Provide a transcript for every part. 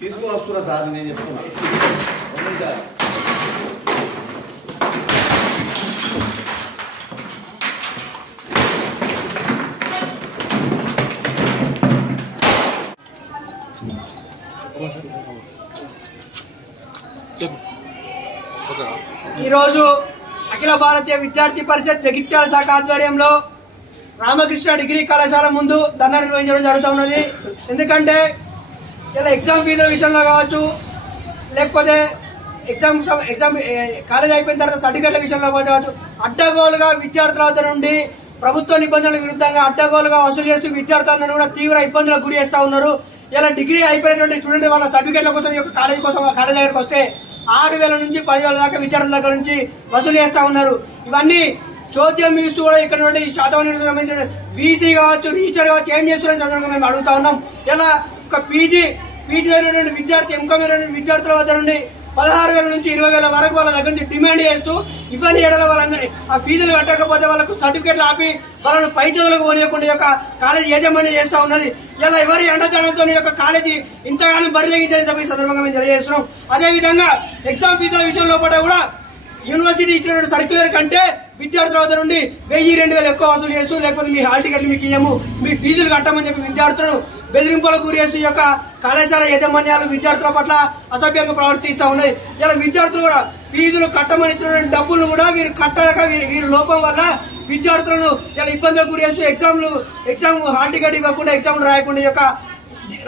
తీసుకొని వస్తున్నా సార్ నేను చెప్తున్నా. ఈరోజు అఖిల భారతీయ విద్యార్థి పరిషత్ జగిత్యాల శాఖ ఆధ్వర్యంలో రామకృష్ణ డిగ్రీ కళాశాల ముందు ధర్నా నిర్వహించడం జరుగుతున్నది. ఎందుకంటే ఇలా ఎగ్జామ్ ఫీజుల విషయంలో కావచ్చు, లేకపోతే ఎగ్జామ్ కాలేజ్ అయిపోయిన తర్వాత సర్టిఫికేట్ల విషయంలో కావచ్చు, అడ్డగోలుగా విద్యార్థుల వద్ద నుండి ప్రభుత్వ నిబంధనల విరుద్ధంగా అడ్డగోలుగా వసూలు చేస్తూ విద్యార్థులందరూ కూడా తీవ్ర ఇబ్బందులకు గురి చేస్తూ ఉన్నారు. ఇలా డిగ్రీ అయిపోయినటువంటి స్టూడెంట్ వాళ్ళ సర్టిఫికేట్ల కోసం ఈ యొక్క కాలేజ్ దగ్గరకు వస్తే 6,000 నుంచి 10,000 దాకా విద్యార్థుల దగ్గర నుంచి వసూలు చేస్తూ ఉన్నారు. ఇవన్నీ చోద్యం ఇస్తూ కూడా ఇక్కడ నుండి శాతం సంబంధించిన బీసీ కావచ్చు, రిజిస్టర్ కావచ్చు, ఏం చేస్తున్నారని సందర్భంగా మేము అడుగుతా ఉన్నాం. ఇలా ఒక పీజీ అయినటువంటి విద్యార్థి, ఎంకామ్ అయినటువంటి విద్యార్థుల వద్ద నుండి 16,000 నుంచి 20,000 వరకు వాళ్ళ దగ్గర నుంచి డిమాండ్ చేస్తూ ఇవన్నీ ఏడల వాళ్ళందరినీ ఆ ఫీజులు కట్టకపోతే వాళ్ళకు సర్టిఫికేట్లు ఆపి వాళ్ళను పై చదువులకు పోనీయకుండా యొక్క కాలేజీ యాజమాన్యం చేస్తూ ఉన్నది. ఇలా ఎవరి అండదండంతో యొక్క కాలేజీ ఇంతగానో బరితెగించని చెప్పి సందర్భంగా మేము తెలియజేస్తున్నాం. అదేవిధంగా ఎగ్జామ్ ఫీజుల విషయంలో కూడా యూనివర్సిటీ ఇచ్చినటువంటి సర్క్యులర్ కంటే విద్యార్థుల వద్ద నుండి 1,000-2,000 ఎక్కువ వసూలు చేస్తూ, లేకపోతే మీ హాల్ టికెట్లు మీకు ఇయ్యము, మీ ఫీజులు కట్టమని చెప్పి విద్యార్థులను బెదిరింపులకు గురి చేస్తూ యొక్క కళాశాల యాజమాన్యాలు విద్యార్థుల పట్ల అసభ్యంగా ప్రవర్తిస్తూ ఉన్నాయి. ఇలా విద్యార్థులు కూడా ఫీజులు కట్టమని ఇచ్చినటువంటి డబ్బులను కూడా వీరు కట్టలేక వీరి లోపం వల్ల విద్యార్థులను ఇలా ఇబ్బందులకు గురి చేస్తూ ఎగ్జామ్ హాల్ టికెట్ ఇవ్వకుండా ఎగ్జామ్లు రాయకుండా యొక్క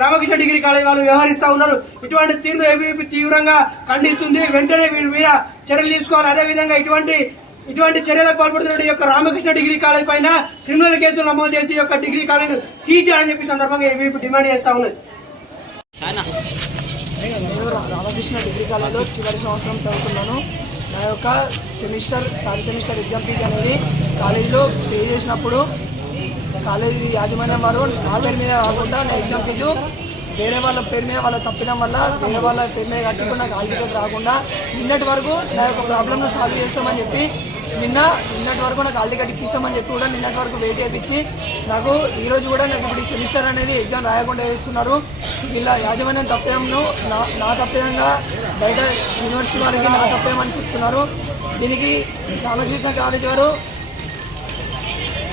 రామకృష్ణ డిగ్రీ కాలేజ్ వాళ్ళు వ్యవహరిస్తూ ఉన్నారు. ఇటువంటి తీరును ఏబీవీపీ తీవ్రంగా ఖండిస్తుంది. వెంటనే వీరి మీద చర్యలు తీసుకోవాలి. అదేవిధంగా ఇటువంటి చర్యలకు పాల్పడుతున్న యొక్క రామకృష్ణ డిగ్రీ కాలేజ్ పైన క్రిమినల్ కేసులు నమోదు చేసి యొక్క డిగ్రీ కాలేజ్ సీజ్ చేయాలని చెప్పి సందర్భంగా ఏబీవీపీ డిమాండ్ చేస్తూ ఉన్నది. నేను రామకృష్ణ డిగ్రీ కాలేజ్లో చివరి సంవత్సరం చదువుతున్నాను. నా యొక్క థర్డ్ సెమిస్టర్ ఎగ్జామ్ ఫీజు అనేది కాలేజీలో పే చేసినప్పుడు కాలేజీ యాజమాన్యం వారు నా పేరు మీద కాకుండా నా ఎగ్జామ్ ఫీజు వేరే వాళ్ళ పేరు మీద వాళ్ళ తప్పిదం వల్ల వేరే వాళ్ళ పేరు మీద కట్టుకుని నాకు హాల్ టికెట్ రాకుండా నిన్నటి వరకు నా యొక్క ప్రాబ్లమ్ను సాల్వ్ చేస్తామని చెప్పి నిన్నటి వరకు నాకు హాల్ టికెట్ ఇప్పిస్తామని చెప్పి కూడా నిన్నటి వరకు వెయిట్ చేయించి నాకు ఈరోజు కూడా నాకు ఇప్పుడు ఈ సెమిస్టర్ అనేది ఎగ్జామ్ రాయకుండా వేస్తున్నారు. వీళ్ళ యాజమాన్యం తప్పిదంను నా తప్పిదంగా బయట యూనివర్సిటీ వారికి నా తప్పేమని చెప్తున్నారు. దీనికి రామకృష్ణ కాలేజ్ వారు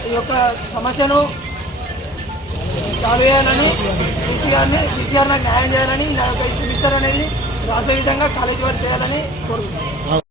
ఈ యొక్క సమస్యను సాల్వ్ చేయాలని పీసీఆర్ నాకు న్యాయం చేయాలని, నా యొక్క సెమిస్టర్ అనేది రాసే విధంగా కాలేజీ వారు చేయాలని కోరుకుంటున్నాను.